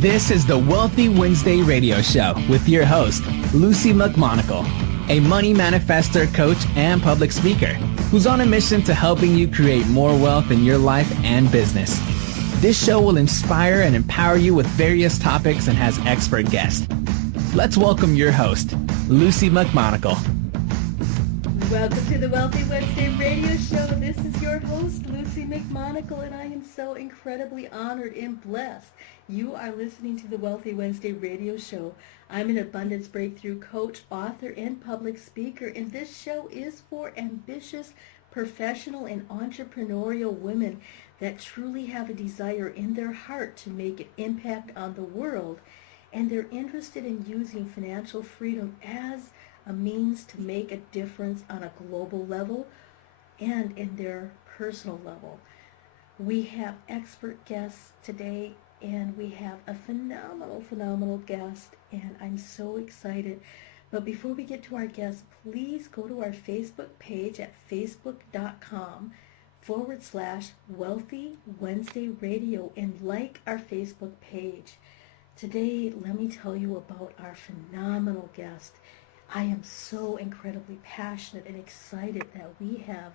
This is the Wealthy Wednesday radio show with your host, Lucy McMonagle, a money manifestor, coach, and public speaker who's on a mission to helping you create more wealth in your life and business. This show will inspire and empower you with various topics and has expert guests. Let's welcome your host, Lucy McMonagle. Welcome to the Wealthy Wednesday radio show. This is your host, Lucy McMonagle, and I am so incredibly honored and blessed. You are listening to the Wealthy Wednesday radio show. I'm an abundance breakthrough coach, author, and public speaker, and this show is for ambitious, professional, and entrepreneurial women that truly have a desire in their heart to make an impact on the world, and they're interested in using financial freedom as a means to make a difference on a global level and in their personal level. We have expert guests today, and we have a phenomenal guest, and I'm so excited. But before we get to our guest, please go to our Facebook page at facebook.com/Wealthy Wednesday Radio and like our Facebook page. Today, let me tell you about our phenomenal guest. I am so incredibly passionate and excited that we have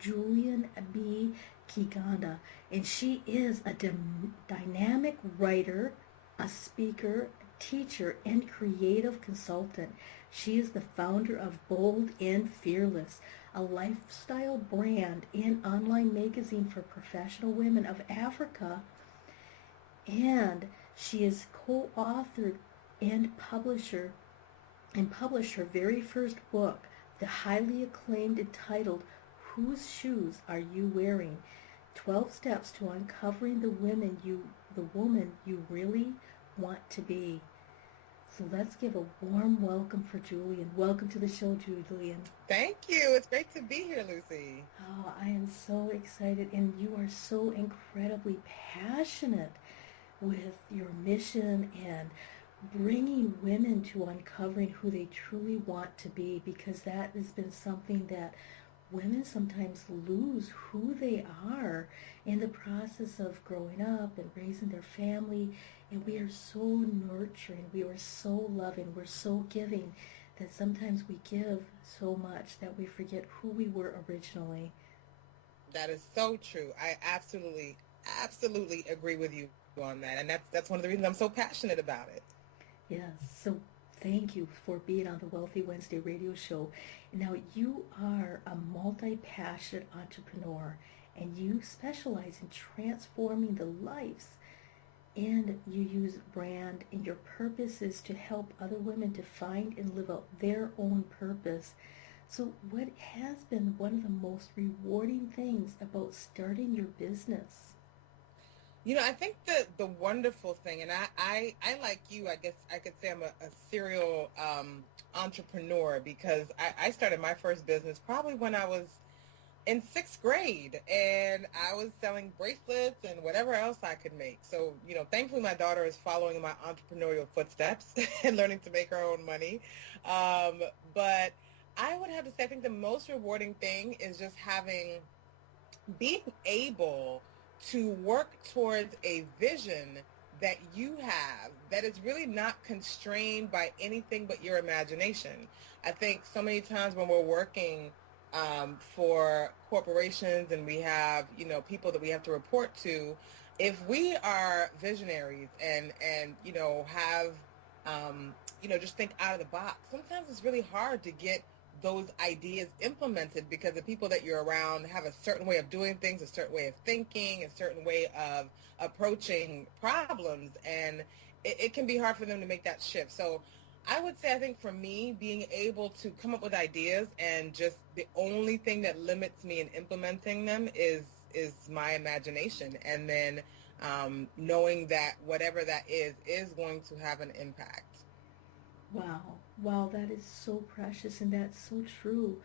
Julian B. Kiganda, and she is a dynamic writer, a speaker, teacher, and creative consultant. She is the founder of Bold and Fearless, a lifestyle brand and online magazine for professional women of Africa, and she is co-authored and published her very first book, the highly acclaimed, entitled Whose Shoes Are You Wearing? 12 Steps to Uncovering the woman you really want to be. So let's give a warm welcome for Julian. Welcome to the show, Julian. Thank you. It's great to be here, Lucy. Oh, I am so excited, and you are so incredibly passionate with your mission and bringing women to uncovering who they truly want to be, because that has been something that women sometimes lose who they are in the process of growing up and raising their family. And we are so nurturing, we are so loving, we're so giving that sometimes we give so much that we forget who we were originally. That is so true. I absolutely agree with you on that. And that's one of the reasons I'm so passionate about it. Yes, so thank you for being on the Wealthy Wednesday radio show. Now, you are a multi-passionate entrepreneur, and you specialize in transforming the lives, and you use brand, and your purpose is to help other women to find and live out their own purpose. So what has been one of the most rewarding things about starting your business? You know, I think the wonderful thing, and I like you, I guess I could say I'm a serial entrepreneur, because I started my first business probably when I was in 6th grade, and I was selling bracelets and whatever else I could make. So, you know, thankfully my daughter is following in my entrepreneurial footsteps and learning to make her own money. But I would have to say, I think the most rewarding thing is just being able to work towards a vision that you have that is really not constrained by anything but your imagination. I think so many times when we're working for corporations and we have, you know, people that we have to report to, if we are visionaries and you know, have, you know, just think out of the box, sometimes it's really hard to get those ideas implemented, because the people that you're around have a certain way of doing things, a certain way of thinking, a certain way of approaching problems, and it can be hard for them to make that shift. So I would say, I think for me, being able to come up with ideas, and just the only thing that limits me in implementing them is my imagination, and then knowing that whatever that is going to have an impact. Wow, that is so precious, and that's so true,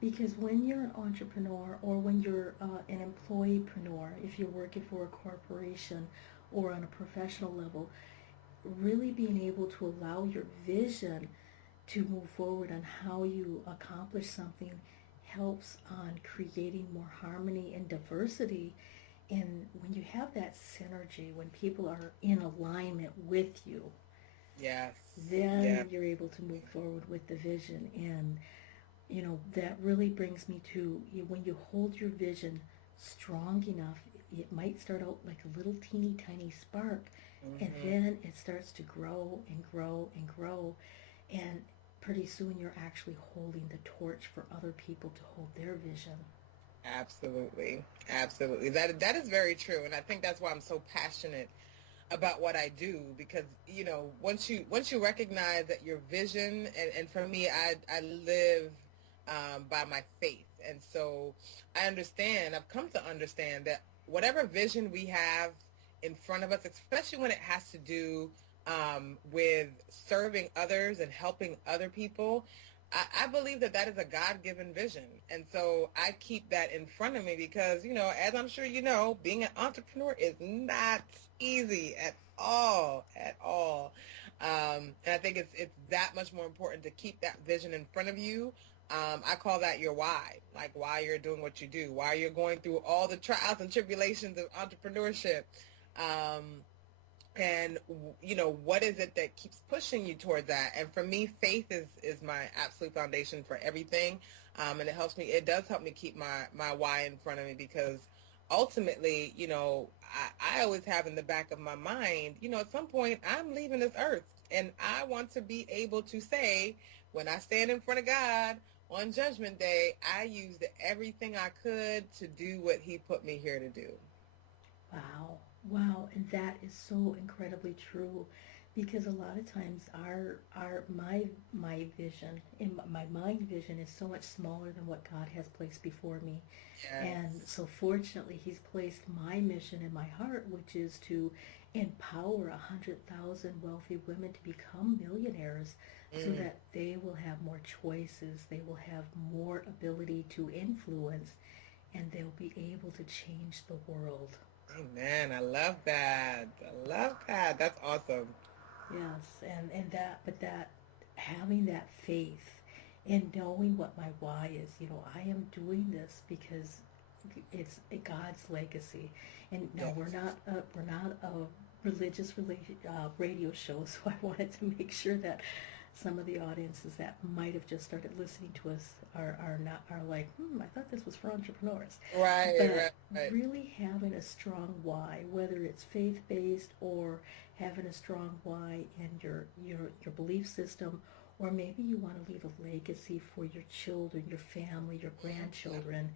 because when you're an entrepreneur, or when you're an employeepreneur, if you're working for a corporation or on a professional level, really being able to allow your vision to move forward on how you accomplish something helps on creating more harmony and diversity And when you have that synergy, when people are in alignment with you, Yes. then Yeah. you're able to move forward with the vision. And, that really brings me to when you hold your vision strong enough, it might start out like a little teeny tiny spark, and Hmm. then it starts to grow and grow and grow. And pretty soon you're actually holding the torch for other people to hold their vision. Absolutely. Absolutely. That is very true. And I think that's why I'm so passionate about what I do, because, once you recognize that your vision, and for me, I live by my faith. And so I've come to understand that whatever vision we have in front of us, especially when it has to do with serving others and helping other people, I believe that is a God-given vision. And so I keep that in front of me because, as I'm sure you know, being an entrepreneur is not easy at all, at all. And I think it's that much more important to keep that vision in front of you. I call that your why, like why you're doing what you do, why you're going through all the trials and tribulations of entrepreneurship. Um, and what is it that keeps pushing you toward that? And for me, faith is my absolute foundation for everything. And it does help me keep my why in front of me, because ultimately, I always have in the back of my mind, at some point I'm leaving this earth, and I want to be able to say, when I stand in front of God on Judgment Day, I used everything I could to do what he put me here to do. Wow. Wow. And that is so incredibly true, because a lot of times my vision in my mind vision is so much smaller than what God has placed before me. Yes. And so fortunately he's placed my mission in my heart, which is to empower 100,000 wealthy women to become millionaires, so Mm. that they will have more choices, they will have more ability to influence, and they'll be able to change the world. Amen. I love that. I love that. That's awesome. Yes, and that having that faith and knowing what my why is, I am doing this because it's God's legacy. And no, Yes. we're not a radio show, so I wanted to make sure that some of the audiences that might have just started listening to us are like, I thought this was for entrepreneurs. Right, But right. really having a strong why, whether it's faith-based or having a strong why in your belief system, or maybe you want to leave a legacy for your children, your family, your grandchildren.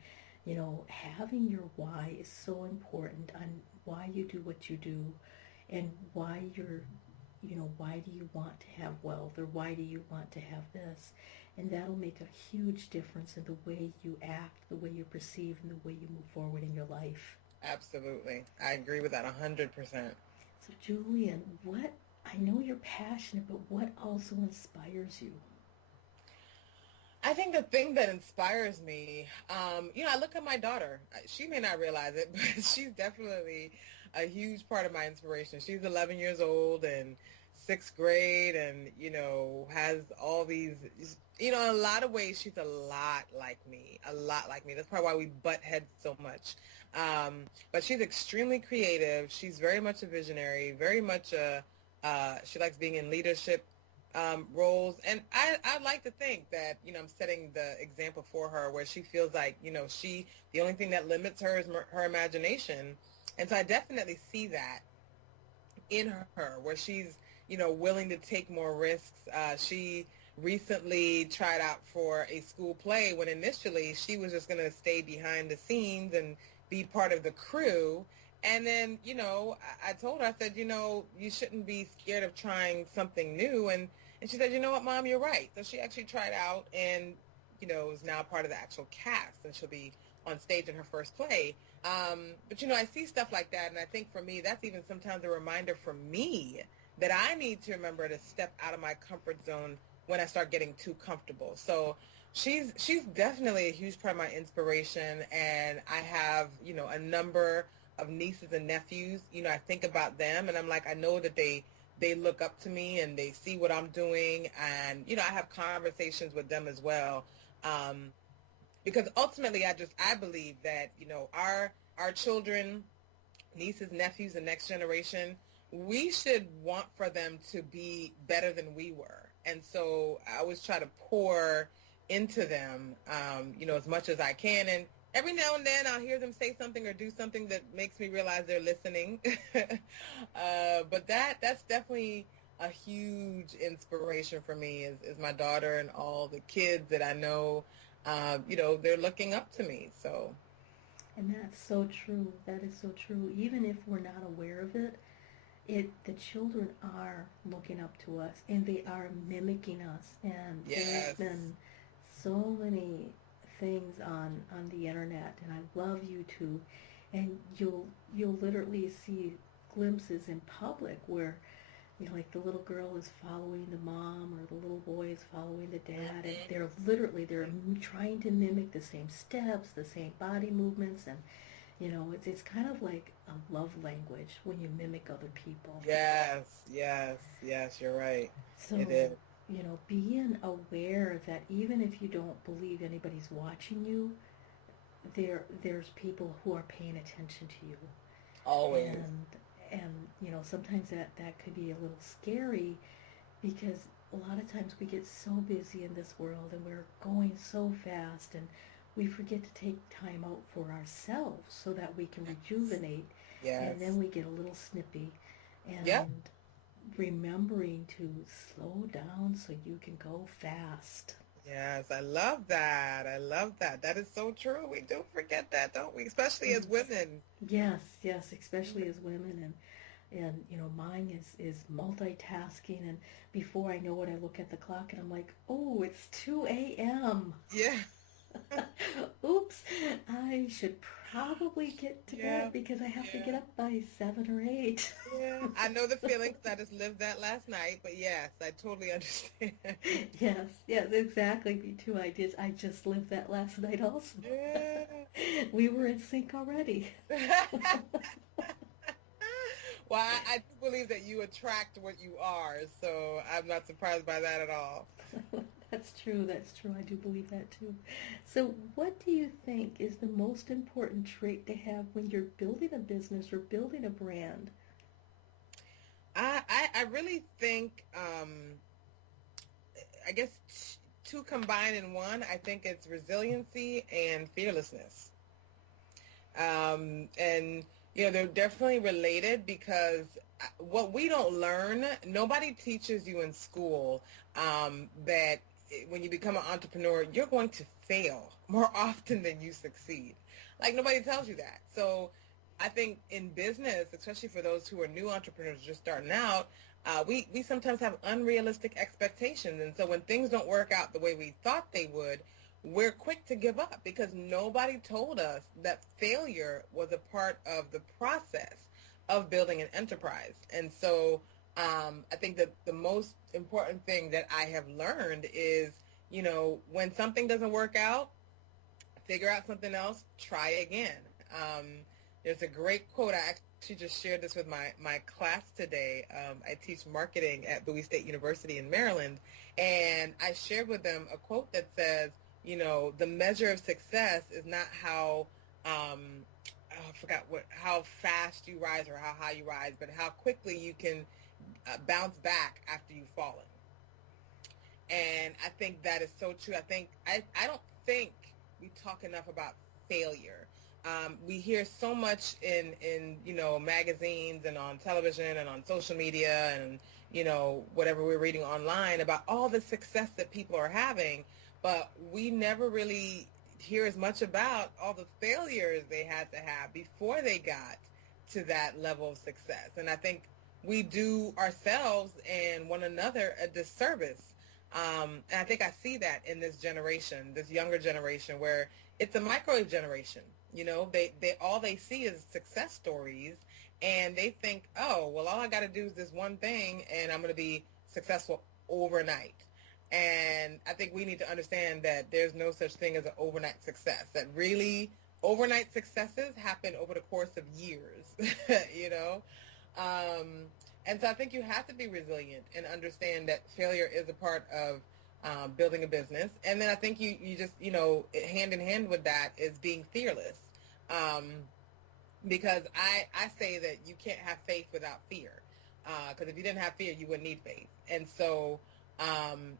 Having your why is so important on why you do what you do, and why do you want to have wealth, or why do you want to have this? And that'll make a huge difference in the way you act, the way you perceive, and the way you move forward in your life. Absolutely. I agree with that 100%. So Julian, I know you're passionate, but what also inspires you? I think the thing that inspires me, I look at my daughter. She may not realize it, but she's definitely a huge part of my inspiration. She's 11 years old and sixth grade, and, has all these, in a lot of ways, she's a lot like me, a lot like me. That's probably why we butt heads so much. But she's extremely creative. She's very much a visionary, very much she likes being in leadership roles. And I like to think that, I'm setting the example for her, where she feels like, the only thing that limits her is her imagination. And so I definitely see that in her, where she's, willing to take more risks. She recently tried out for a school play, when initially she was just going to stay behind the scenes and be part of the crew. And then, I told her, I said, you shouldn't be scared of trying something new. And she said, you know what, Mom, you're right. So she actually tried out and, is now part of the actual cast, and she'll be on stage in her first play. But, I see stuff like that, and I think for me, that's even sometimes a reminder for me that I need to remember to step out of my comfort zone when I start getting too comfortable. So she's definitely a huge part of my inspiration, and I have, a number of nieces and nephews. I think about them, and I'm like, I know that they look up to me, and they see what I'm doing, and, I have conversations with them as well. Because ultimately I believe that, our children nieces, nephews, the next generation, we should want for them to be better than we were. And so I always try to pour into them, as much as I can. And every now and then I'll hear them say something or do something that makes me realize they're listening. But that's definitely a huge inspiration for me is my daughter and all the kids that I know, they're looking up to me. So. And that's so true. That is so true. Even if we're not aware of it, the children are looking up to us and they are mimicking us. And Yes. there's been so many things on the internet, and I love YouTube. And you'll literally see glimpses in public where like the little girl is following the mom or the little boy is following the dad, and they're trying to mimic the same steps, the same body movements, and it's kind of like a love language when you mimic other people. Yes, you're right. So, It is. being aware that even if you don't believe anybody's watching you, there's people who are paying attention to you. Always. And sometimes that could be a little scary because a lot of times we get so busy in this world and we're going so fast and we forget to take time out for ourselves so that we can rejuvenate. Yes. And then we get a little snippy. And Yep. remembering to slow down so you can go fast. Yes, I love that. That is so true. We do forget that, don't we? Especially as women. Yes, especially as women, and mine is multitasking, and before I know it, I look at the clock and I'm like, oh, it's 2 a.m. Yeah. Oops, I should probably get to bed because I have to get up by 7 or 8. Yeah, I know the feeling 'cause I just lived that last night, but yes, I totally understand. Yes, exactly. Me too. I just lived that last night also. Yeah. We were in sync already. Well, I do believe that you attract what you are, so I'm not surprised by that at all. That's true. I do believe that too. So what do you think is the most important trait to have when you're building a business or building a brand? I really think, I guess two combined in one, I think it's resiliency and fearlessness. And, they're definitely related because what we don't learn, nobody teaches you in school that when you become an entrepreneur, you're going to fail more often than you succeed. Like, nobody tells you that. So I think in business, especially for those who are new entrepreneurs just starting out, we sometimes have unrealistic expectations. And so when things don't work out the way we thought they would, we're quick to give up because nobody told us that failure was a part of the process of building an enterprise. And so I think that the most important thing that I have learned is, when something doesn't work out, figure out something else, try again. There's a great quote. I actually just shared this with my class today. I teach marketing at Bowie State University in Maryland, and I shared with them a quote that says, the measure of success is not how, I forgot how fast you rise or how high you rise, but how quickly you can bounce back after you've fallen. And I think that is so true. I don't think we talk enough about failure. We hear so much in magazines and on television and on social media and, whatever we're reading online about all the success that people are having, but we never really hear as much about all the failures they had to have before they got to that level of success. And I think we do ourselves and one another a disservice. And I think I see that in this generation, this younger generation, where it's a microwave generation. They all they see is success stories, and they think, oh, well, all I got to do is this one thing, and I'm going to be successful overnight. And I think we need to understand that there's no such thing as an overnight success, that really overnight successes happen over the course of years, And so I think you have to be resilient and understand that failure is a part of building a business. And then I think you just, hand in hand with that is being fearless. because I say that you can't have faith without fear. Because if you didn't have fear, you wouldn't need faith. And so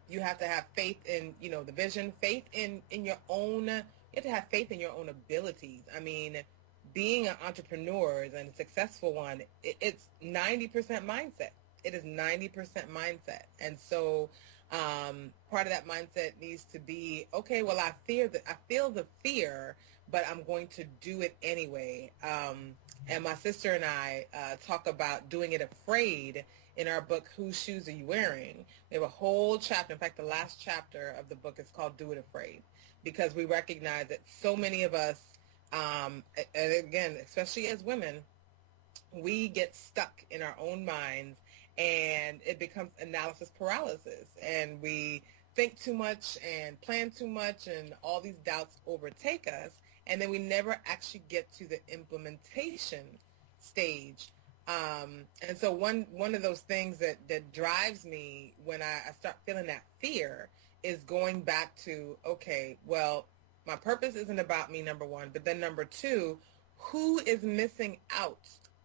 you have to have faith in, the vision, faith in your own, you have to have faith in your own abilities. I mean, being an entrepreneur and a successful one, it's 90% mindset. It is 90% mindset. And so part of that mindset needs to be, okay, well, I feel the fear, but I'm going to do it anyway. And my sister and I talk about doing it afraid in our book, Whose Shoes Are You Wearing? We have a whole chapter. In fact, the last chapter of the book is called Do It Afraid, because we recognize that so many of us, and again, especially as women, we get stuck in our own minds, and it becomes analysis paralysis, and we think too much and plan too much, and all these doubts overtake us, and then we never actually get to the implementation stage. And so one of those things that drives me when I start feeling that fear is going back to, okay, well, my purpose isn't about me, number one, but then number two, who is missing out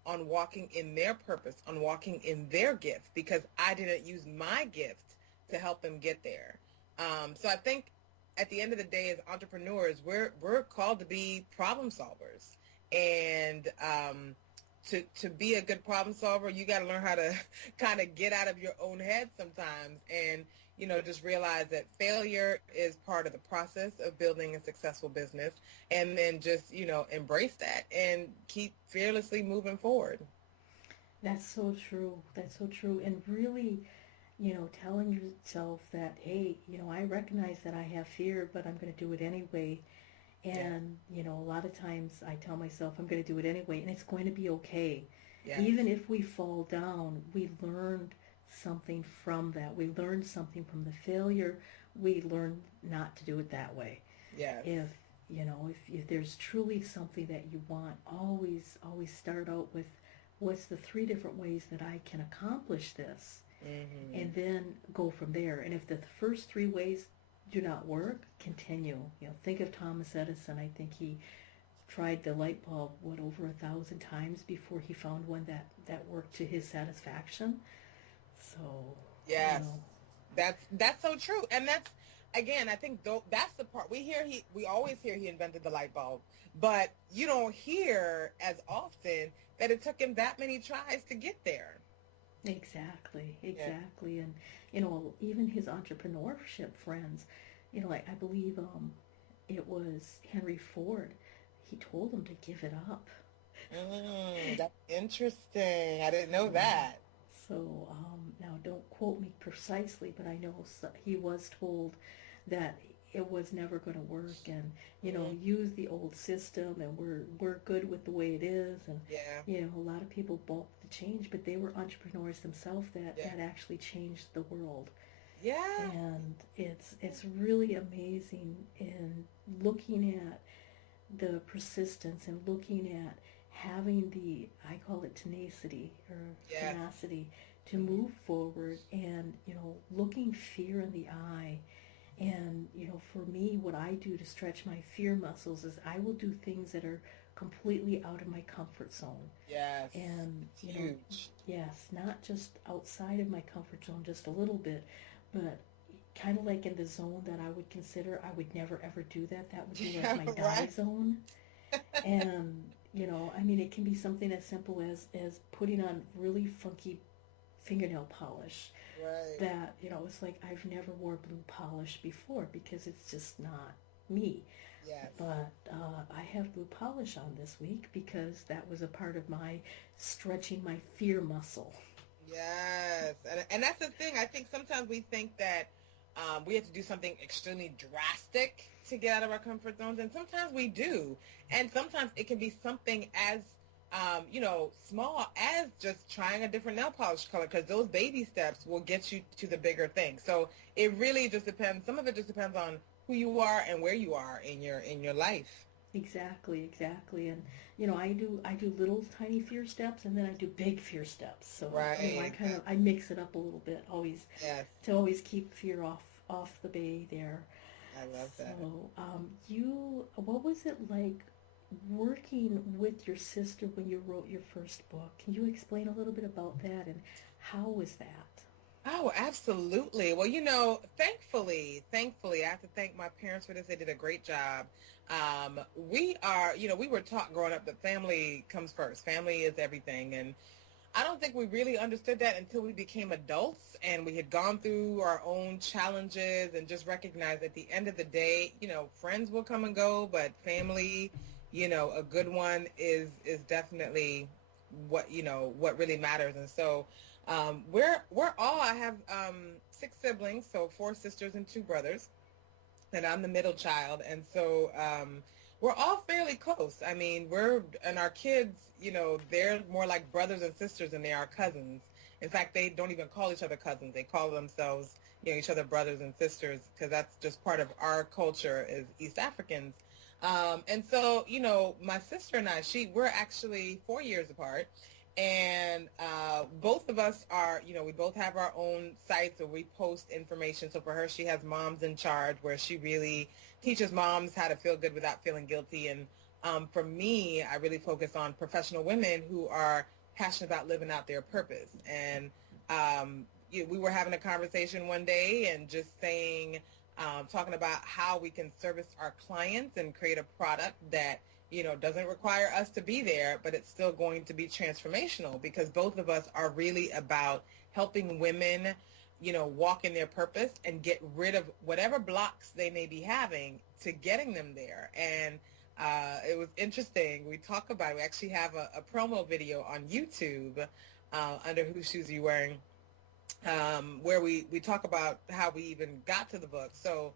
on walking in their purpose, on walking in their gift, because I didn't use my gift to help them get there. So I think at the end of the day, as entrepreneurs, we're called to be problem solvers. And to be a good problem solver, you got to learn how to kind of get out of your own head sometimes, and just realize that failure is part of the process of building a successful business, and then just embrace that and keep fearlessly moving forward. That's so true. That's so true. And really, telling yourself that, hey, I recognize that I have fear, but I'm going to do it anyway. And, a lot of times I tell myself I'm going to do it anyway, and it's going to be okay. Yes. Even if we fall down, we learned something from that. We learned something from the failure. We learned not to do it that way. Yes. If there's truly something that you want, always start out with, what's the 3 different ways that I can accomplish this? Mm-hmm. And then go from there. And if the first 3 ways do not work, continue. Think of Thomas Edison. I think he tried the light bulb, over 1,000 times before he found one that worked to his satisfaction. So yes, that's so true. And that's, again, I think that's the part we always hear he invented the light bulb, but you don't hear as often that it took him that many tries to get there. Exactly. Yeah. And even his entrepreneurship friends, I believe it was Henry Ford. He told him to give it up. That's interesting. I didn't know that. So now don't quote me precisely, but I know he was told that it was never going to work, and use the old system, and we're good with the way it is, and a lot of people balk to change, but they were entrepreneurs themselves that actually changed the world. Yeah. And it's really amazing in looking at the persistence and looking at having the, I call it tenacity to move forward, and looking fear in the eye. And for me, what I do to stretch my fear muscles is I will do things that are completely out of my comfort zone. Yes. And huge. Yes, not just outside of my comfort zone just a little bit, but kind of like in the zone that I would consider I would never ever do that. That would be like my die zone. And it can be something as simple as putting on really funky fingernail polish. Right. That, it's like I've never wore blue polish before because it's just not me. Yes. But I have blue polish on this week because that was a part of my stretching my fear muscle. Yes. And that's the thing. I think sometimes we think that we have to do something extremely drastic to get out of our comfort zones, and sometimes we do. And sometimes it can be something as small as just trying a different nail polish color, because those baby steps will get you to the bigger thing. So it really just depends. Some of it just depends on who you are and where you are in your life. Exactly. And I do little tiny fear steps, and then I do big fear steps. So right. I mix it up a little bit, always to always keep fear off the bay there. I love that. So what was it like working with your sister when you wrote your first book. Can you explain a little bit about that and how was that? Oh, absolutely. Well, thankfully, I have to thank my parents for this. They did a great job. We were taught growing up that family comes first. Family is everything. And I don't think we really understood that until we became adults and we had gone through our own challenges and just recognized at the end of the day, friends will come and go, but family, a good one is definitely what really matters. And so I have 6 siblings, so 4 sisters and 2 brothers, and I'm the middle child. And so we're all fairly close. I mean, and our kids, they're more like brothers and sisters than they are cousins. In fact, they don't even call each other cousins. They call themselves, each other brothers and sisters, because that's just part of our culture as East Africans. And so, my sister and we're actually 4 years apart. And both of us are, we both have our own sites where we post information. So for her, she has Moms in Charge, where she really teaches moms how to feel good without feeling guilty. And for me, I really focus on professional women who are passionate about living out their purpose. And we were having a conversation one day and just talking about how we can service our clients and create a product that doesn't require us to be there, but it's still going to be transformational, because both of us are really about helping women, walk in their purpose and get rid of whatever blocks they may be having to getting them there. And it was interesting. We actually have a promo video on YouTube under Whose Shoes Are You Wearing, where we talk about how we even got to the book. So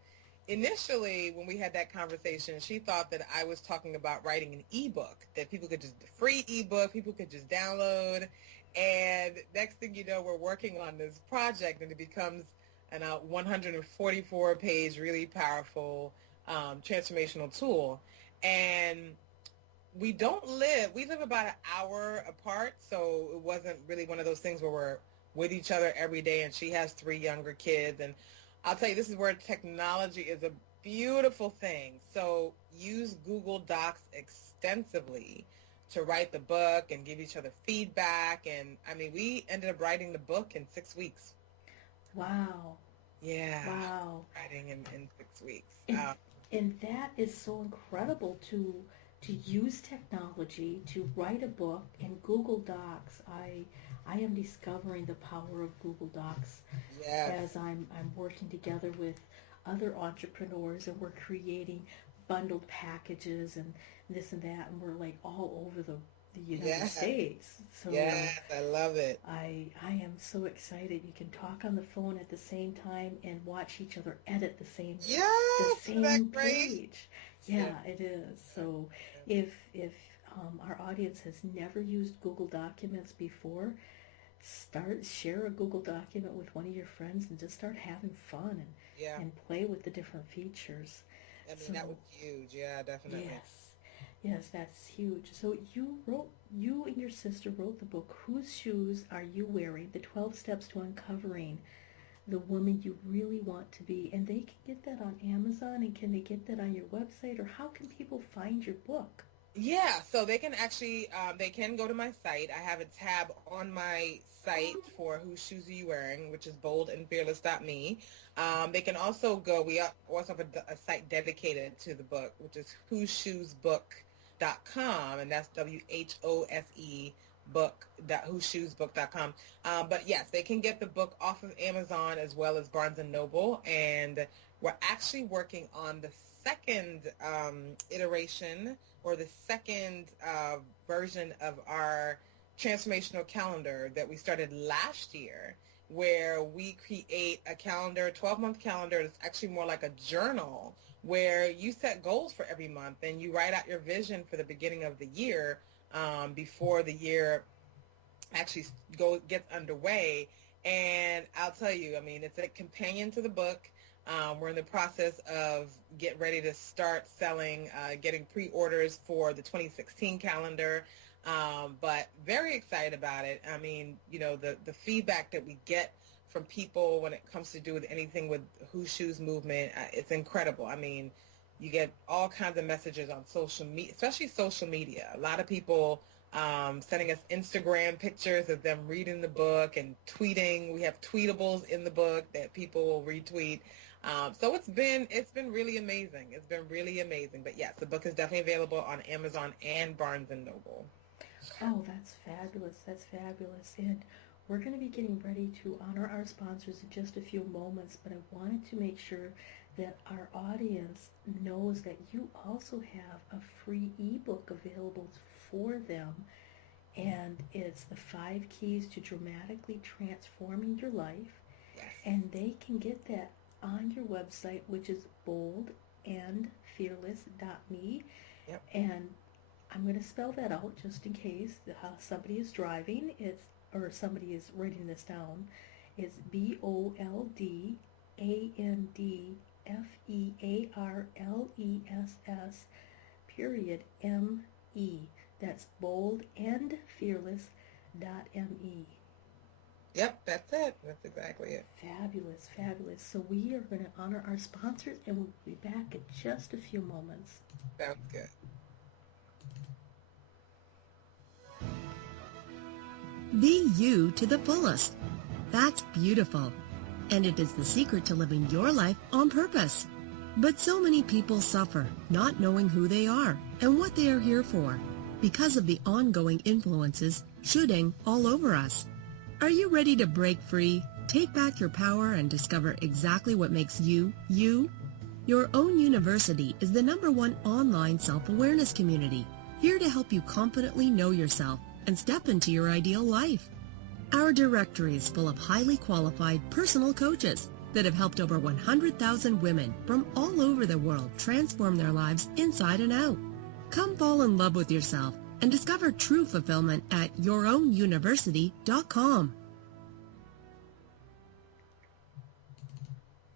initially, when we had that conversation, she thought that I was talking about writing an ebook, that people could free ebook, people could just download. And next thing you know, we're working on this project, and it becomes a 144-page, really powerful, transformational tool. And we live about an hour apart, so it wasn't really one of those things where we're with each other every day, and she has 3 younger kids. And I'll tell you, this is where technology is a beautiful thing. So use Google Docs extensively to write the book and give each other feedback. And I mean, we ended up writing the book in 6 weeks. Wow. Yeah. Wow. Writing in 6 weeks. And that is so incredible to use technology to write a book in Google Docs. I am discovering the power of Google Docs. Yes. As I'm working together with other entrepreneurs, and we're creating bundled packages and this and that, and we're like all over the United States. So yes, I love it. I am so excited. You can talk on the phone at the same time and watch each other edit the same page. Yeah, it is. So if our audience has never used Google Documents before, share a Google document with one of your friends and just start having fun and play with the different features. I mean, that was huge. Yeah, definitely. Yes, that's huge. So you and your sister wrote the book, Whose Shoes Are You Wearing? The 12 Steps to Uncovering the Woman You Really Want to Be. And they can get that on Amazon, and can they get that on your website, or how can people find your book? Yeah, so they can actually, they can go to my site. I have a tab on my site for Whose Shoes Are You Wearing, which is boldandfearless.me. They can also go, we also have a site dedicated to the book, which is whoseshoesbook.com, and that's WHOSE whoseshoesbook.com. But yes, they can get the book off of Amazon as well as Barnes & Noble, and we're actually working on the second iteration, or the second version of our transformational calendar that we started last year, where we create a calendar, 12-month calendar. It's actually more like a journal where you set goals for every month and you write out your vision for the beginning of the year before the year actually gets underway. And I'll tell you, I mean, it's a companion to the book. We're in the process of getting ready to start selling, getting pre-orders for the 2016 calendar, but very excited about it. I mean, the feedback that we get from people when it comes to do with anything with Whose Shoes movement, it's incredible. I mean, You get all kinds of messages on social media, especially social media. A lot of people sending us Instagram pictures of them reading the book and tweeting. We have tweetables in the book that people will retweet. So it's been really amazing. It's been really amazing. But yes, the book is definitely available on Amazon and Barnes & Noble. Oh, that's fabulous. That's fabulous. And we're going to be getting ready to honor our sponsors in just a few moments, but I wanted to make sure that our audience knows that you also have a free ebook available for them, and it's the 5 Keys to Dramatically Transforming Your Life. Yes. And they can get that on your website, which is boldandfearless.me. Yep. And I'm going to spell that out just in case somebody is driving, or somebody is writing this down. It's BOLDANDFEARLESS .me. That's boldandfearless.me. Yep, that's it. That's exactly it. Fabulous, fabulous. So we are going to honor our sponsors, and we'll be back in just a few moments. Sounds good. Be you to the fullest. That's beautiful. And it is the secret to living your life on purpose. But so many people suffer, not knowing who they are and what they are here for, because of the ongoing influences shooting all over us. Are you ready to break free, take back your power, and discover exactly what makes you, you? Your Own University is the #1 online self-awareness community, here to help you confidently know yourself and step into your ideal life. Our directory is full of highly qualified personal coaches that have helped over 100,000 women from all over the world transform their lives inside and out. Come fall in love with yourself and discover true fulfillment at yourownuniversity.com.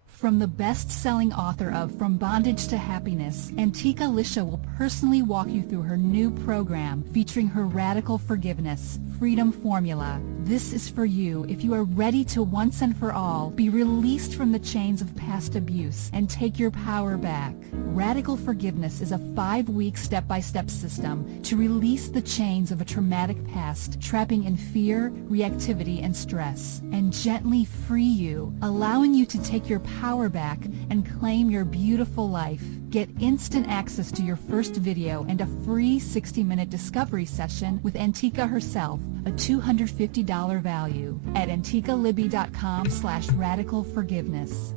From the best-selling author of From Bondage to Happiness, Antika Lisha will personally walk you through her new program featuring her Radical Forgiveness Freedom Formula. This is for you if you are ready to once and for all be released from the chains of past abuse and take your power back. Radical Forgiveness is a 5-week step-by-step system to release the chains of a traumatic past, trapping in fear, reactivity, and stress, and gently free you, allowing you to take your power back and claim your beautiful life. Get instant access to your first video and a free 60-minute discovery session with Antika herself, a $250 value, at antikalibby.com/radicalforgiveness.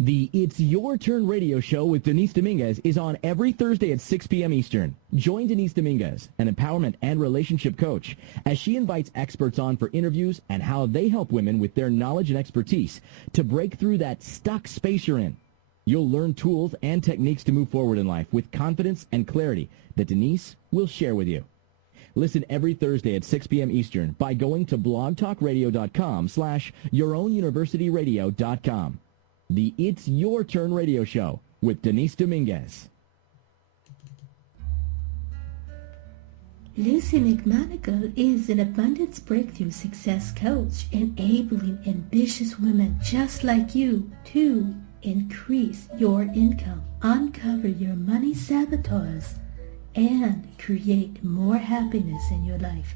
The It's Your Turn radio show with Denise Dominguez is on every Thursday at 6 p.m. Eastern. Join Denise Dominguez, an empowerment and relationship coach, as she invites experts on for interviews and how they help women with their knowledge and expertise to break through that stuck space you're in. You'll learn tools and techniques to move forward in life with confidence and clarity that Denise will share with you. Listen every Thursday at 6 p.m. Eastern by going to blogtalkradio.com/yourownuniversityradio.com. The It's Your Turn radio show with Denise Dominguez. Lucy McMonigle is an abundance breakthrough success coach, enabling ambitious women just like you to increase your income, uncover your money saboteurs, and create more happiness in your life.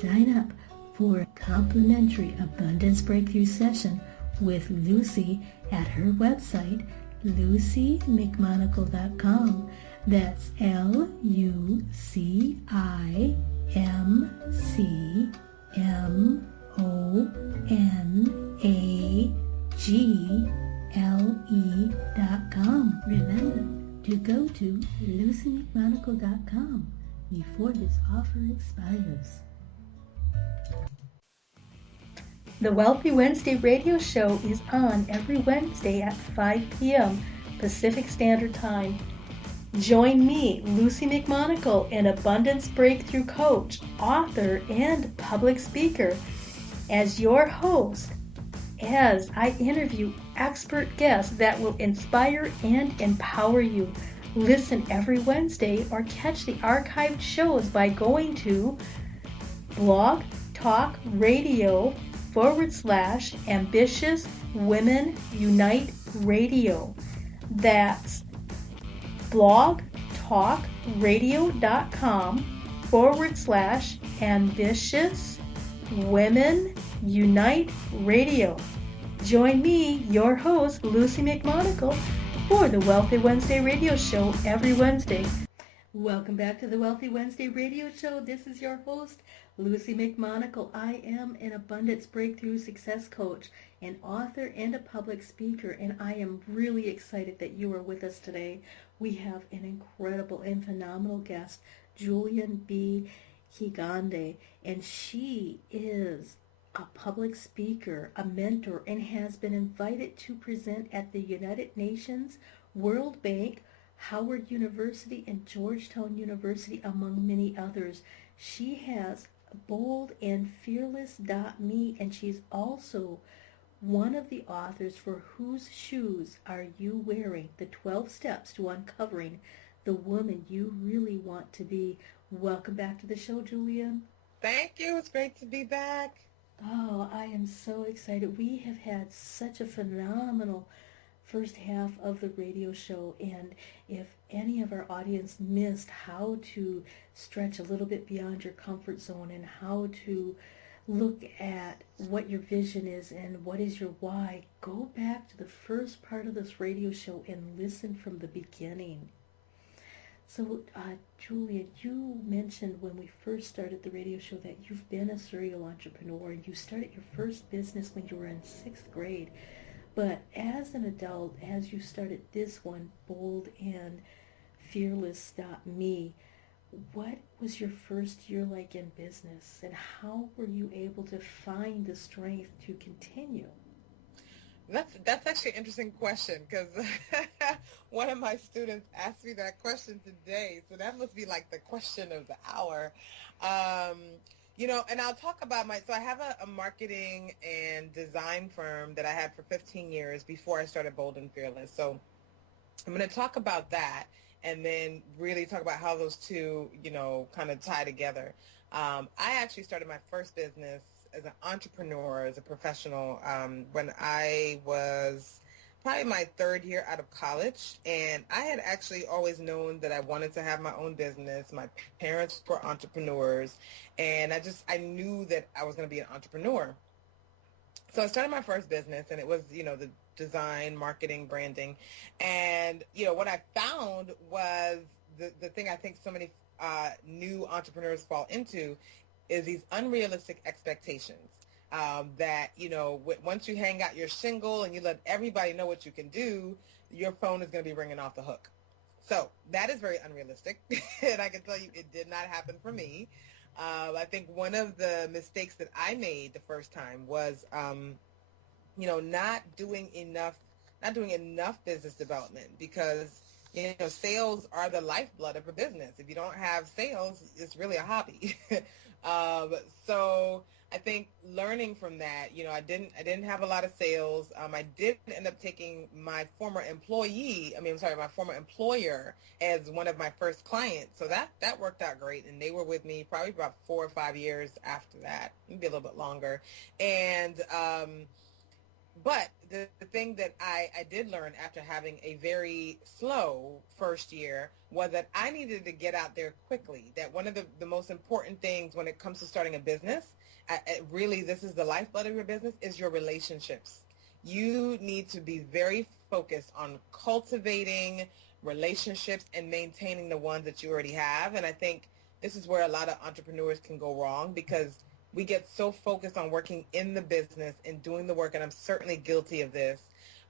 Sign up for a complimentary abundance breakthrough session with Lucy at her website, lucymcmonagle.com. That's LucyMcMonagle.com. Remember to go to lucymcmonagle.com before this offer expires. The Wealthy Wednesday radio show is on every Wednesday at 5 p.m. Pacific Standard Time. Join me, Lucy McMonigle, an abundance breakthrough coach, author, and public speaker, as your host, as I interview expert guests that will inspire and empower you. Listen every Wednesday or catch the archived shows by going to Blog Talk Radio /Ambitious Women Unite Radio. That's blogtalkradio.com/ambitious women unite radio. Join me, your host, Lucy McMonagle, for the Wealthy Wednesday radio show every Wednesday. Welcome back to the Wealthy Wednesday radio show. This is your host, Lucy McMonagle. I am an abundance breakthrough success coach, an author, and a public speaker, and I am really excited that you are with us today. We have an incredible and phenomenal guest, Julian B. Kiganda, and she is a public speaker, a mentor, and has been invited to present at the United Nations, World Bank, Howard University, and Georgetown University, among many others. She has Bold and Fearless.me, and she's also one of the authors for Whose Shoes Are You Wearing? The 12 Steps to Uncovering the Woman You Really Want to Be. Welcome back to the show, Julian. Thank you. It's great to be back. Oh, I am so excited. We have had such a phenomenal first half of the radio show, and if any of our audience missed how to stretch a little bit beyond your comfort zone and how to look at what your vision is and what is your why, go back to the first part of this radio show and listen from the beginning. So, Julia, you mentioned when we first started the radio show that you've been a serial entrepreneur and you started your first business when you were in 6th grade. But as an adult, as you started this one, Bold and Fearless.me, what was your first year like in business, and how were you able to find the strength to continue? That's actually an interesting question, because one of my students asked me that question today, so that must be like the question of the hour. And I'll talk about so I have a marketing and design firm that I had for 15 years before I started Bold and Fearless. So I'm going to talk about that and then really talk about how those two, kind of tie together. I actually started my first business as an entrepreneur, as a professional, when I was probably my 3rd year out of college, and I had actually always known that I wanted to have my own business. My parents were entrepreneurs, and I knew that I was going to be an entrepreneur. So I started my first business, and it was, the design, marketing, branding, and, what I found was the thing I think so many new entrepreneurs fall into is these unrealistic expectations. That, once you hang out your shingle and you let everybody know what you can do, your phone is going to be ringing off the hook. So that is very unrealistic, and I can tell you it did not happen for me. I think one of the mistakes that I made the first time was, not doing enough business development, because, sales are the lifeblood of a business. If you don't have sales, it's really a hobby. So I think learning from that, I didn't have a lot of sales. I did end up taking my former employer as one of my first clients. So that worked out great. And they were with me probably about 4 or 5 years after that, maybe a little bit longer. And, but the thing that I did learn after having a very slow first year was that I needed to get out there quickly. That one of the most important things when it comes to starting a business, really this is the lifeblood of your business, is your relationships. You need to be very focused on cultivating relationships and maintaining the ones that you already have. And I think this is where a lot of entrepreneurs can go wrong, because we get so focused on working in the business and doing the work, and I'm certainly guilty of this,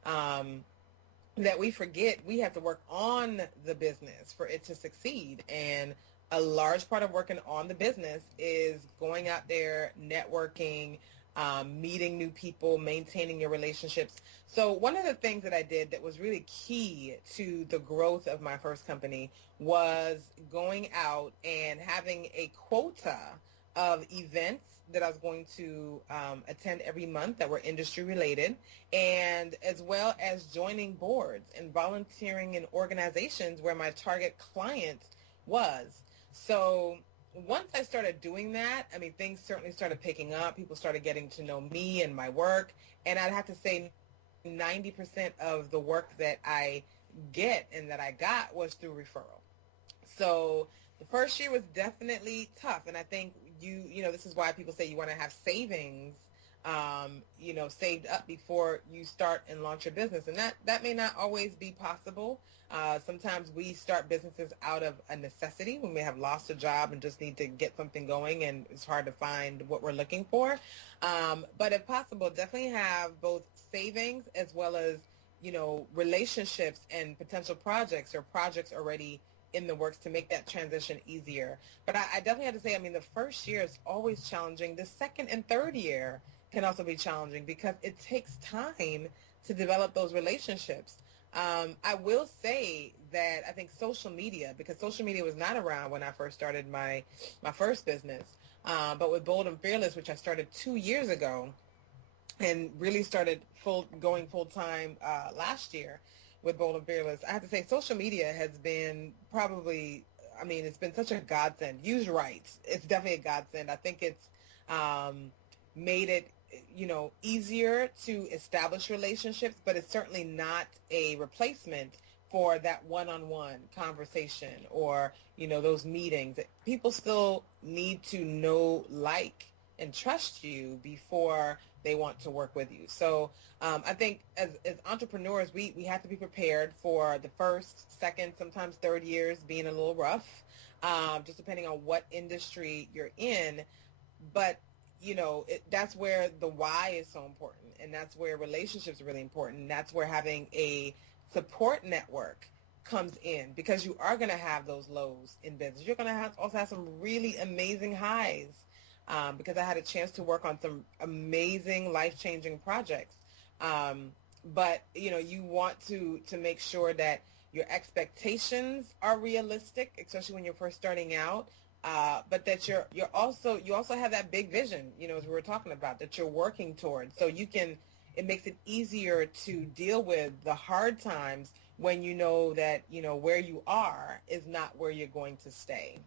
that we forget we have to work on the business for it to succeed. And a large part of working on the business is going out there, networking, meeting new people, maintaining your relationships. So one of the things that I did that was really key to the growth of my first company was going out and having a quota of events that I was going to attend every month that were industry related, and as well as joining boards and volunteering in organizations where my target client was. So once I started doing that, things certainly started picking up. People started getting to know me and my work, and I'd have to say 90% of the work that I get and that I got was through referral. So the first year was definitely tough. And I think this is why people say you want to have savings, saved up before you start and launch your business. And that may not always be possible. Sometimes we start businesses out of a necessity when we have lost a job and just need to get something going, and it's hard to find what we're looking for. But if possible, definitely have both savings as well as, relationships and potential projects or projects already in the works to make that transition easier. But I definitely have to say, the first year is always challenging. The second and third year can also be challenging because it takes time to develop those relationships. I will say that I think social media, because social media was not around when I first started my first business, but with Bold and Fearless, which I started 2 years ago and really started going full-time last year with Bold and Fearless, I have to say social media has been probably, it's been such a godsend. Used right, it's definitely a godsend. I think it's made it easier to establish relationships, but it's certainly not a replacement for that one-on-one conversation or, those meetings. People still need to know, like, and trust you before they want to work with you. So I think as entrepreneurs, we have to be prepared for the first, second, sometimes third years being a little rough, just depending on what industry you're in. But that's where the why is so important, and that's where relationships are really important. And that's where having a support network comes in, because you are going to have those lows in business. You're going to also have some really amazing highs, because I had a chance to work on some amazing life-changing projects. But you want to make sure that your expectations are realistic, especially when you're first starting out. But that you also have that big vision, as we were talking about, that you're working towards. So it makes it easier to deal with the hard times when you know that, where you are is not where you're going to stay.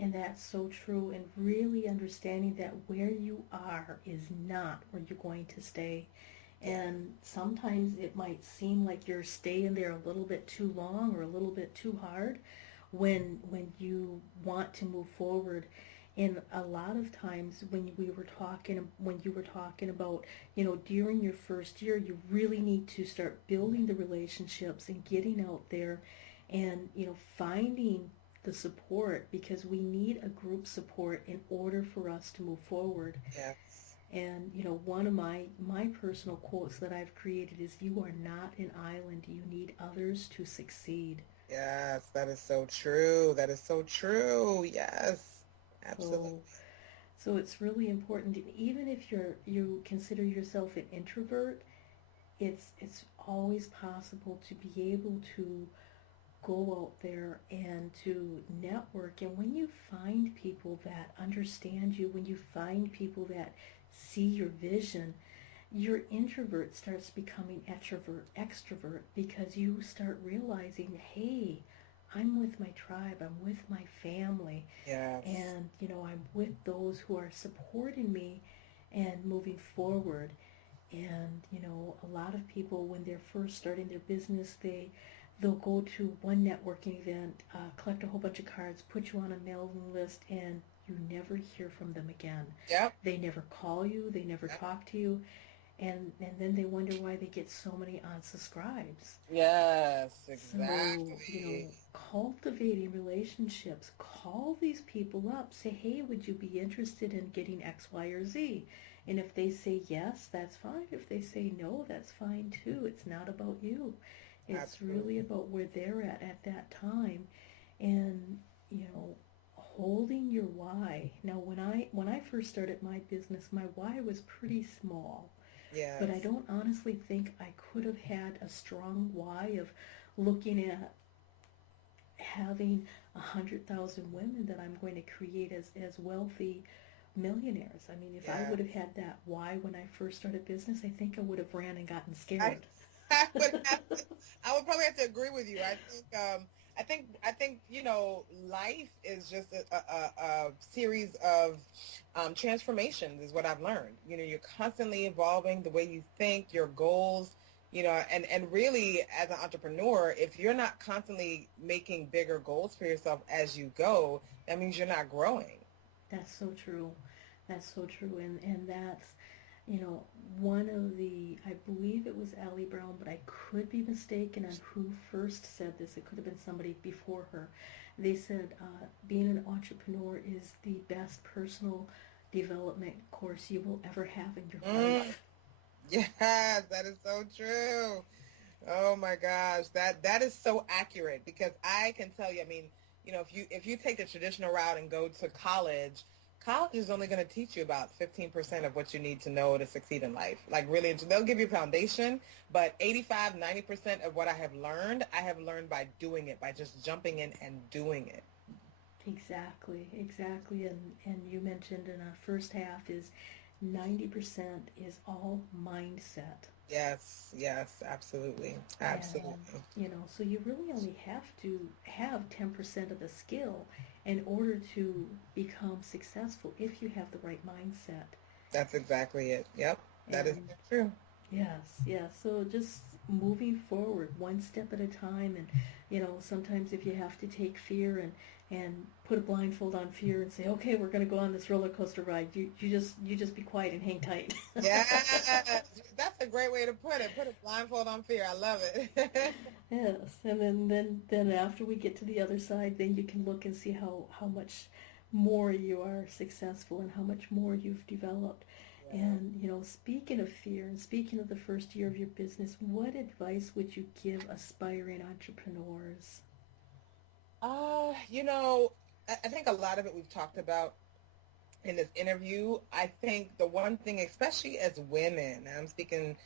And that's so true. And really understanding that where you are is not where you're going to stay. And sometimes it might seem like you're staying there a little bit too long or a little bit too hard when you want to move forward. And a lot of times when you were talking about, during your first year, you really need to start building the relationships and getting out there and, finding the support, because we need a group support in order for us to move forward. Yes. And, one of my personal quotes that I've created is, "You are not an island. You need others to succeed." Yes, that is so true. That is so true. Yes, absolutely. So it's really important, even if you consider yourself an introvert, it's always possible to be able to go out there and to network. And when you find people that understand you, when you find people that see your vision, your introvert starts becoming extrovert, because you start realizing, hey, I'm with my tribe, I'm with my family, yes. And I'm with those who are supporting me and moving forward. And a lot of people, when they're first starting their business, they'll go to one networking event, collect a whole bunch of cards, put you on a mailing list, and you never hear from them again. Yep. They never call you, they never talk to you. And then they wonder why they get so many unsubscribes. Yes, exactly. So, cultivating relationships, call these people up, say, hey, would you be interested in getting X, Y, or Z? And if they say yes, that's fine. If they say no, that's fine too. It's not about you. It's Absolutely. really about where they're at that time. And, holding your why. Now, when I first started my business, my why was pretty small. Yes. But I don't honestly think I could have had a strong why of looking at having 100,000 women that I'm going to create as wealthy millionaires. If I would have had that why when I first started business, I think I would have ran and gotten scared. I would probably have to agree with you. I think life is just a series of transformations is what I've learned. You're constantly evolving the way you think, your goals and really as an entrepreneur, if you're not constantly making bigger goals for yourself as you go, that means you're not growing. That's so true. That's so true. And that's, one of the, I believe it was Allie Brown, but I could be mistaken on who first said this. It could have been somebody before her. They said being an entrepreneur is the best personal development course you will ever have in your life. Yes, that is so true. Oh my gosh, that is so accurate, because I can tell you, I mean, if you take the traditional route and go to college is only going to teach you about 15% of what you need to know to succeed in life. Like really, they'll give you a foundation, but 85-90% of what I have learned by doing it, by just jumping in and doing it. Exactly. And you mentioned in our first half is 90% is all mindset. Yes, absolutely. And, so you really only have to have 10% of the skill in order to become successful if you have the right mindset. That's exactly it. Yep, that is true. Yes. So just moving forward one step at a time, and sometimes if you have to take fear and put a blindfold on fear and say, okay, we're going to go on this roller coaster ride, you just be quiet and hang tight. Yeah, that's a great way to put it. Put a blindfold on fear. I love it. Yes, and then after we get to the other side, then you can look and see how much more you are successful and how much more you've developed. And, speaking of fear and speaking of the first year of your business, what advice would you give aspiring entrepreneurs? I think a lot of it we've talked about in this interview. I think the one thing, especially as women, and I'm speaking,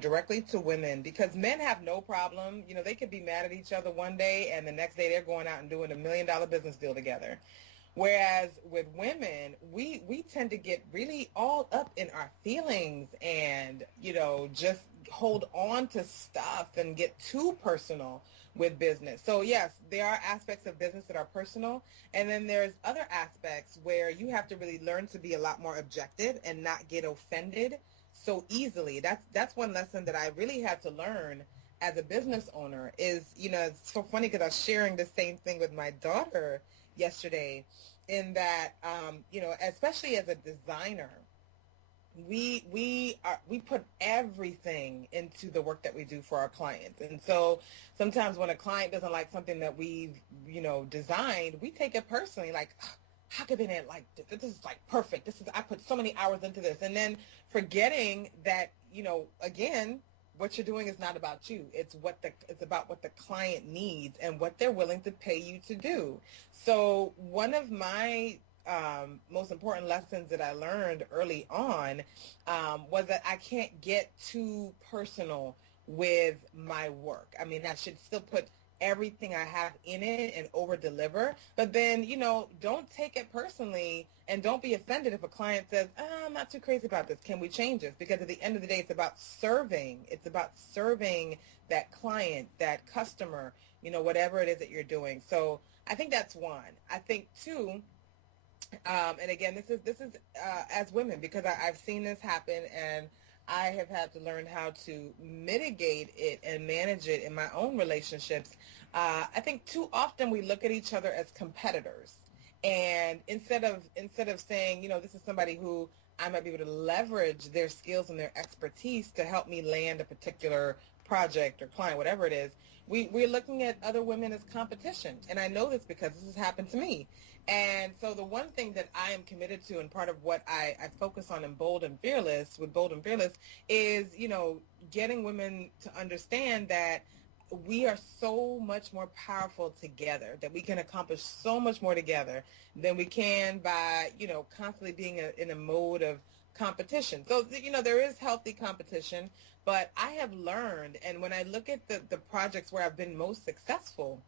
directly to women, because men have no problem. They could be mad at each other one day and the next day they're going out and doing $1 million business deal together. Whereas with women, we tend to get really all up in our feelings and, just hold on to stuff and get too personal with business. So yes, there are aspects of business that are personal. And then there's other aspects where you have to really learn to be a lot more objective and not get offended so easily. That's one lesson that I really had to learn as a business owner is, it's so funny because I was sharing the same thing with my daughter yesterday, in that, especially as a designer, we put everything into the work that we do for our clients. And so sometimes when a client doesn't like something that we've, designed, we take it personally, like, how could they not like this? This is like perfect. I put so many hours into this. And then forgetting that, again, what you're doing is not about you. It's about what the client needs and what they're willing to pay you to do. So one of my most important lessons that I learned early on was that I can't get too personal with my work. I mean, I should still put everything I have in it and over deliver, but then, don't take it personally and don't be offended if a client says, I'm not too crazy about this. Can we change this? Because at the end of the day, it's about serving that client, that customer, whatever it is that you're doing. So I think that's one. I think two, and again, this is as women, because I've seen this happen, and I have had to learn how to mitigate it and manage it in my own relationships. I think too often we look at each other as competitors, and instead of saying, this is somebody who I might be able to leverage their skills and their expertise to help me land a particular project or client, whatever it is, we're looking at other women as competition. And I know this because this has happened to me. And so the one thing that I am committed to, and part of what I focus on in Bold and Fearless is, getting women to understand that we are so much more powerful together, that we can accomplish so much more together than we can by, constantly being in a mode of competition. So, there is healthy competition, but I have learned, and when I look at the projects where I've been most successful,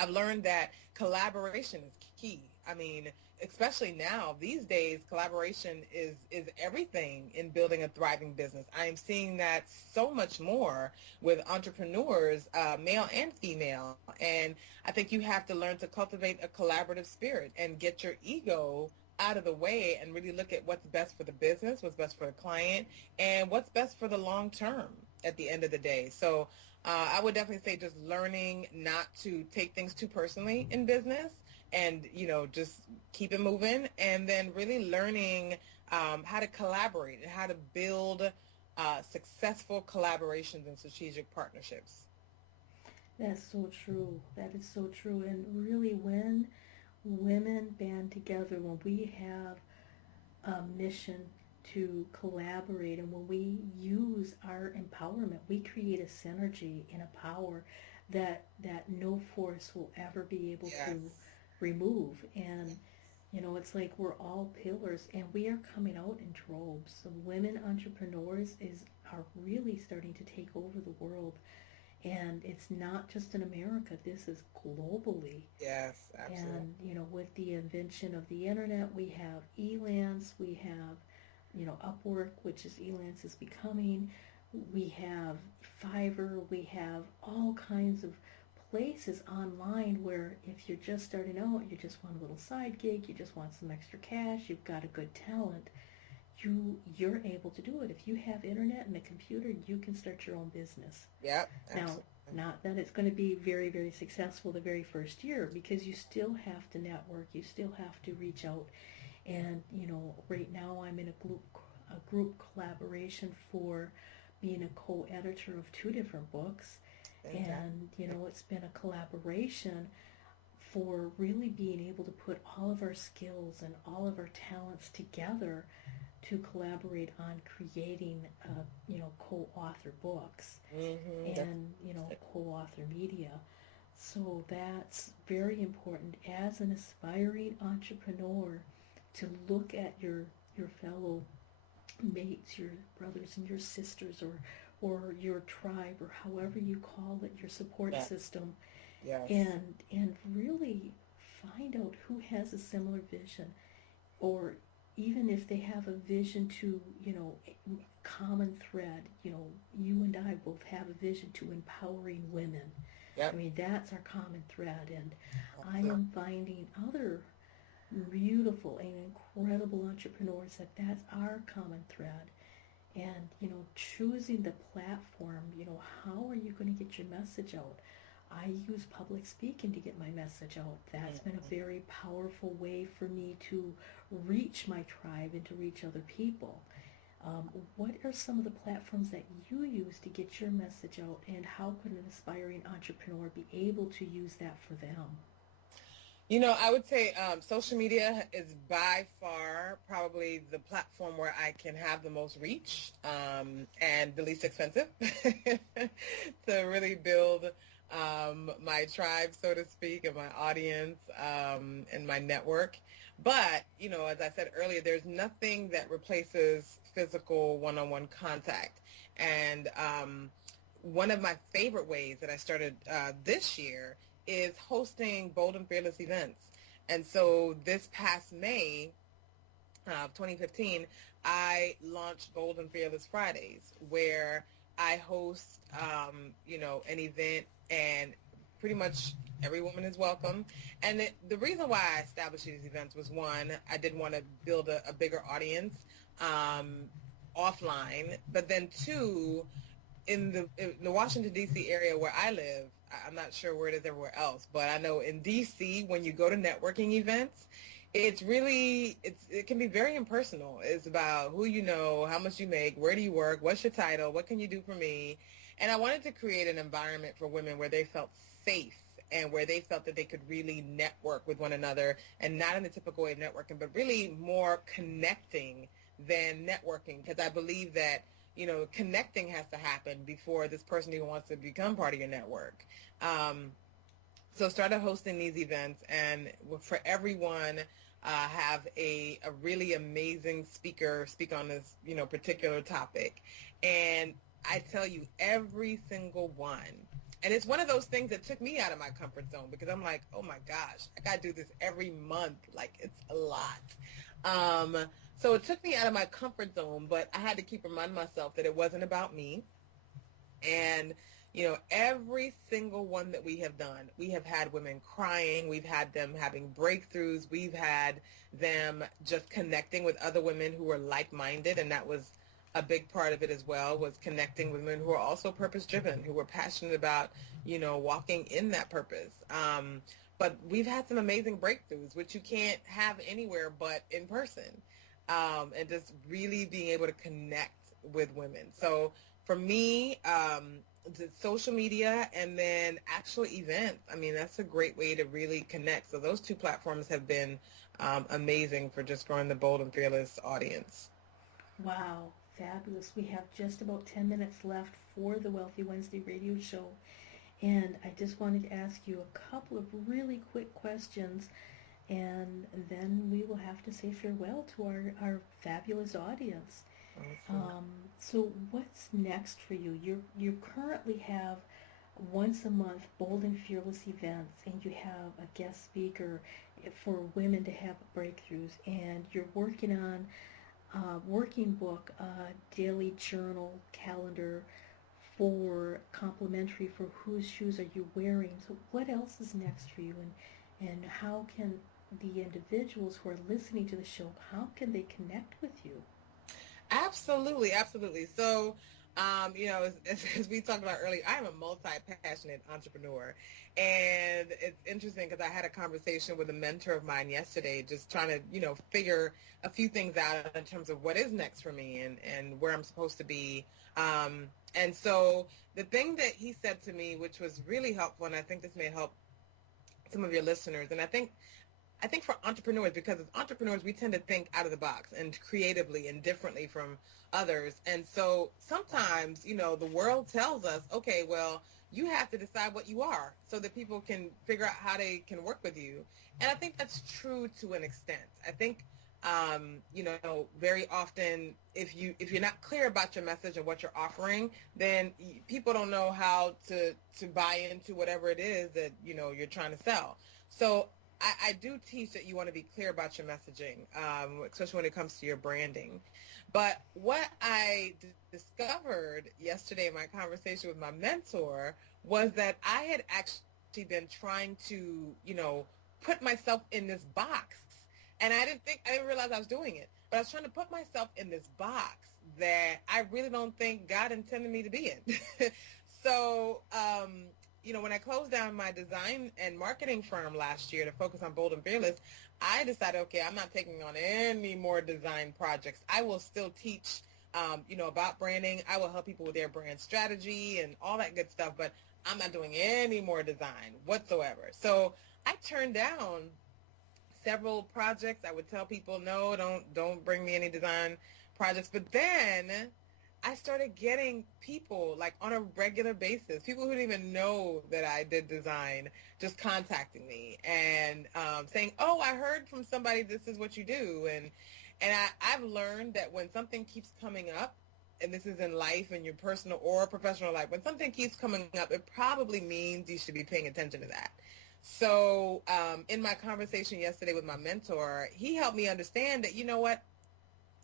I've learned that collaboration is key. I mean, especially now, these days, collaboration is everything in building a thriving business. I am seeing that so much more with entrepreneurs, male and female. And I think you have to learn to cultivate a collaborative spirit and get your ego out of the way and really look at what's best for the business, what's best for the client, and what's best for the long term. at the end of the day. So I would definitely say just learning not to take things too personally in business and, just keep it moving, and then really learning how to collaborate and how to build successful collaborations and strategic partnerships. That's so true. That is so true. And really, when women band together, when we have a mission to collaborate, and when we use our empowerment, we create a synergy and a power that no force will ever be able to remove. And it's like we're all pillars, and we are coming out in droves. So women entrepreneurs are really starting to take over the world. And it's not just in America. This is globally. Yes, absolutely. And, with the invention of the internet, we have Elance, we have, Upwork, which is Elance is becoming. We have Fiverr. We have all kinds of places online where if you're just starting out, you just want a little side gig, you just want some extra cash, you've got a good talent, you're able to do it. If you have internet and a computer, you can start your own business. Yep. Now, not that it's going to be very, very successful the very first year, because you still have to network, you still have to reach out. And, right now I'm in a group collaboration for being a co-editor of 2 different books. And, it's been a collaboration for really being able to put all of our skills and all of our talents together to collaborate on creating, co-author books and, co-author media. So that's very important as an aspiring entrepreneur to look at your fellow mates, your brothers and your sisters, or your tribe, or however you call it, your support system, and really find out who has a similar vision, or even if they have a vision to, common thread, you and I both have a vision to empowering women. Yep. I mean, that's our common thread, and I am finding other beautiful and incredible entrepreneurs that's our common thread. And, choosing the platform, how are you going to get your message out? I use public speaking to get my message out. That's been a very powerful way for me to reach my tribe and to reach other people. What are some of the platforms that you use to get your message out, and how could an aspiring entrepreneur be able to use that for them? I would say social media is by far probably the platform where I can have the most reach and the least expensive to really build my tribe, so to speak, and my audience and my network. But, as I said earlier, there's nothing that replaces physical one-on-one contact. And one of my favorite ways that I started this year is hosting Bold and Fearless events. And so this past May of 2015, I launched Bold and Fearless Fridays, where I host, an event, and pretty much every woman is welcome. And the reason why I established these events was, one, I did want to build a bigger audience offline, but then two, in the Washington, D.C. area where I live, I'm not sure where it is everywhere else, but I know in D.C., when you go to networking events, it can be very impersonal. It's about who you know, how much you make, where do you work, what's your title, what can you do for me? And I wanted to create an environment for women where they felt safe and where they felt that they could really network with one another, and not in the typical way of networking, but really more connecting than networking, because I believe that connecting has to happen before this person even wants to become part of your network. So started hosting these events, and for everyone, have a really amazing speaker speak on this, particular topic. And I tell you, every single one, and it's one of those things that took me out of my comfort zone, because I'm like, oh my gosh, I got to do this every month. Like, it's a lot. So it took me out of my comfort zone, but I had to keep reminding myself that it wasn't about me. And, every single one that we have done, we have had women crying. We've had them having breakthroughs. We've had them just connecting with other women who were like-minded. And that was a big part of it as well was connecting with women who are also purpose-driven, who were passionate about, walking in that purpose. But we've had some amazing breakthroughs, which you can't have anywhere but in person, and just really being able to connect with women. So for me, the social media and then actual events, that's a great way to really connect. So those two platforms have been amazing for just growing the Bold and Fearless audience. Wow, fabulous. We have just about 10 minutes left for the Wealthy Wednesday radio show. And I just wanted to ask you a couple of really quick questions, and then we will have to say farewell to our fabulous audience. Awesome. So what's next for you? You currently have once a month Bold and Fearless events, and you have a guest speaker for women to have breakthroughs, and you're working on a working book, daily journal calendar for complimentary for whose shoes are you wearing. So what else is next for you, and how can the individuals who are listening to the show, how can they connect with you? Absolutely. So, as we talked about earlier, I'm a multi-passionate entrepreneur. And it's interesting because I had a conversation with a mentor of mine yesterday, just trying to, figure a few things out in terms of what is next for me and where I'm supposed to be. And so the thing that he said to me, which was really helpful, and I think this may help some of your listeners, and I think for entrepreneurs, because as entrepreneurs, we tend to think out of the box and creatively and differently from others. And so sometimes, the world tells us, okay, well, you have to decide what you are so that people can figure out how they can work with you. And I think that's true to an extent. I think, very often if you're not clear about your message and what you're offering, then people don't know how to buy into whatever it is that, you're trying to sell. So I do teach that you want to be clear about your messaging, especially when it comes to your branding. But what I discovered yesterday in my conversation with my mentor was that I had actually been trying to, put myself in this box. And I didn't realize I was doing it. But I was trying to put myself in this box that I really don't think God intended me to be in. So, when I closed down my design and marketing firm last year to focus on Bold and Fearless, I decided, okay, I'm not taking on any more design projects. I will still teach, about branding. I will help people with their brand strategy and all that good stuff, but I'm not doing any more design whatsoever. So I turned down several projects. I would tell people, no, don't bring me any design projects. But then I started getting people, like, on a regular basis, people who didn't even know that I did design, just contacting me and saying, oh, I heard from somebody this is what you do. And I've learned that when something keeps coming up, and this is in life, in your personal or professional life, when something keeps coming up, it probably means you should be paying attention to that. So in my conversation yesterday with my mentor, he helped me understand that, you know what,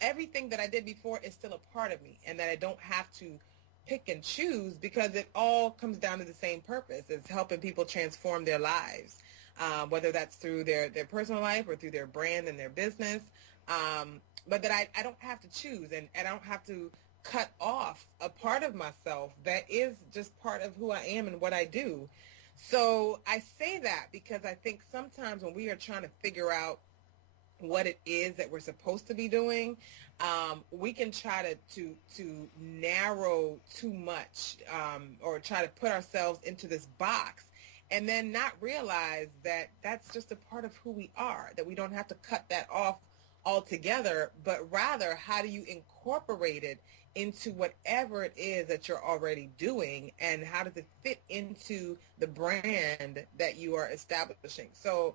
everything that I did before is still a part of me, and that I don't have to pick and choose because it all comes down to the same purpose. It's helping people transform their lives, whether that's through their personal life or through their brand and their business, but that I don't have to choose, and I don't have to cut off a part of myself that is just part of who I am and what I do. So I say that because I think sometimes when we are trying to figure out what it is that we're supposed to be doing, we can try to narrow too much, or try to put ourselves into this box and then not realize that that's just a part of who we are, that we don't have to cut that off altogether, but rather how do you incorporate it into whatever it is that you're already doing, and how does it fit into the brand that you are establishing. So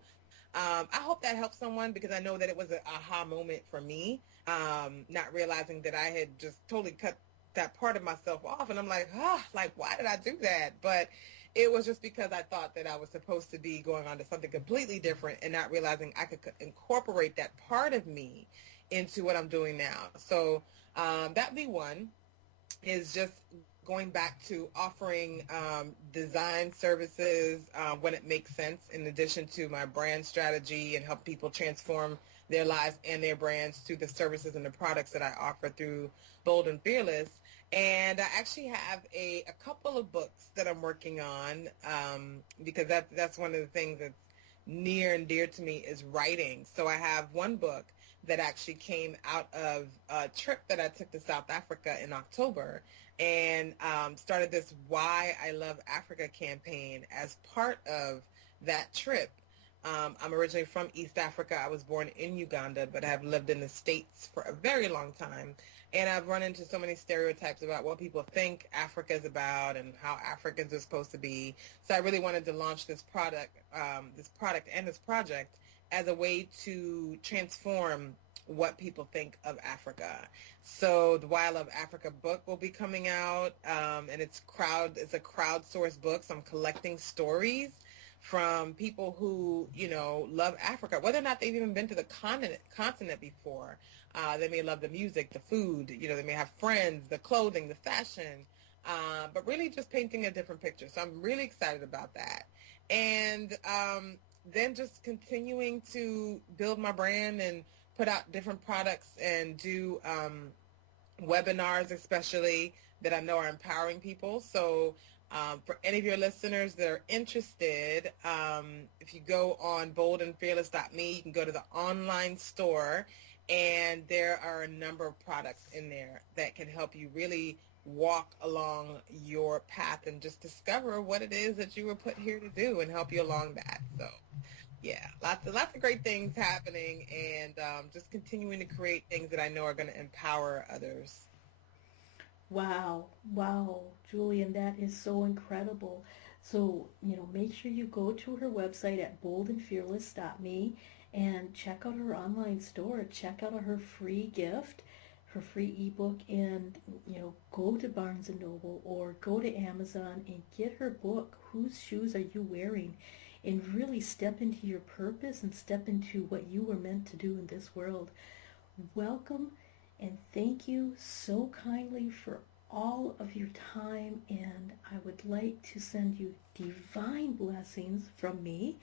I hope that helps someone, because I know that it was an aha moment for me, not realizing that I had just totally cut that part of myself off. And I'm like, why did I do that? But it was just because I thought that I was supposed to be going on to something completely different and not realizing I could incorporate that part of me into what I'm doing now. So that'd be one, is just going back to offering design services when it makes sense, in addition to my brand strategy, and help people transform their lives and their brands through the services and the products that I offer through Bold and Fearless. And I actually have a couple of books that I'm working on, because that's one of the things that's near and dear to me is writing. So I have one book that actually came out of a trip that I took to South Africa in October, and started this Why I Love Africa campaign as part of that trip. I'm originally from East Africa. I was born in Uganda, but I've lived in the States for a very long time. And I've run into so many stereotypes about what people think Africa is about and how Africans are supposed to be. So I really wanted to launch this product and this project as a way to transform what people think of Africa. So the Why I Love Africa book will be coming out, and it's a crowdsourced book. So I'm collecting stories from people who, love Africa, whether or not they've even been to the continent before. They may love the music, the food, they may have friends, the clothing, the fashion, but really just painting a different picture. So I'm really excited about that. And then just continuing to build my brand and put out different products and do webinars, especially, that I know are empowering people. So for any of your listeners that are interested, if you go on boldandfearless.me, you can go to the online store, and there are a number of products in there that can help you really walk along your path and just discover what it is that you were put here to do, and help you along that. So yeah, lots of great things happening, and just continuing to create things that I know are going to empower others. Wow, Julian, that is so incredible. So, make sure you go to her website at boldandfearless.me and check out her online store. Check out her free gift, her free ebook, and, go to Barnes & Noble or go to Amazon and get her book, Whose Shoes Are You Wearing? And really step into your purpose and step into what you were meant to do in this world. Welcome. And thank you so kindly for all of your time, and I would like to send you divine blessings from me.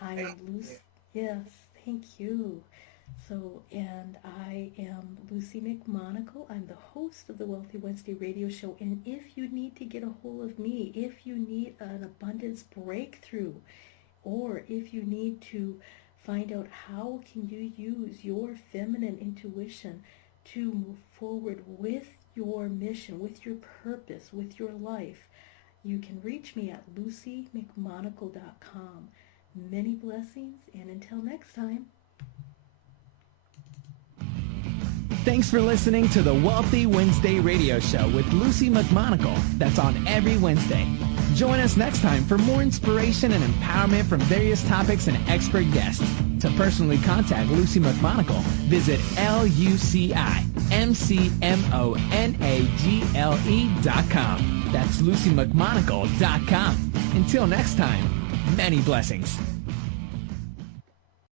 I am Lucy. Yes, thank you. So, and I am Lucy McMonagle. I'm the host of the Wealthy Wednesday radio show, and if you need to get a hold of me, if you need an abundance breakthrough, or if you need to find out how can you use your feminine intuition to move forward with your mission, with your purpose, with your life, you can reach me at lucymcmonagle.com. Many blessings, and until next time. Thanks for listening to the Wealthy Wednesday radio show with Lucy McMonagle. That's on every Wednesday. Join us next time for more inspiration and empowerment from various topics and expert guests. To personally contact Lucy McMonagle, visit LucyMcMonagle.com. That's LucyMcMonagle.com. Until next time, many blessings.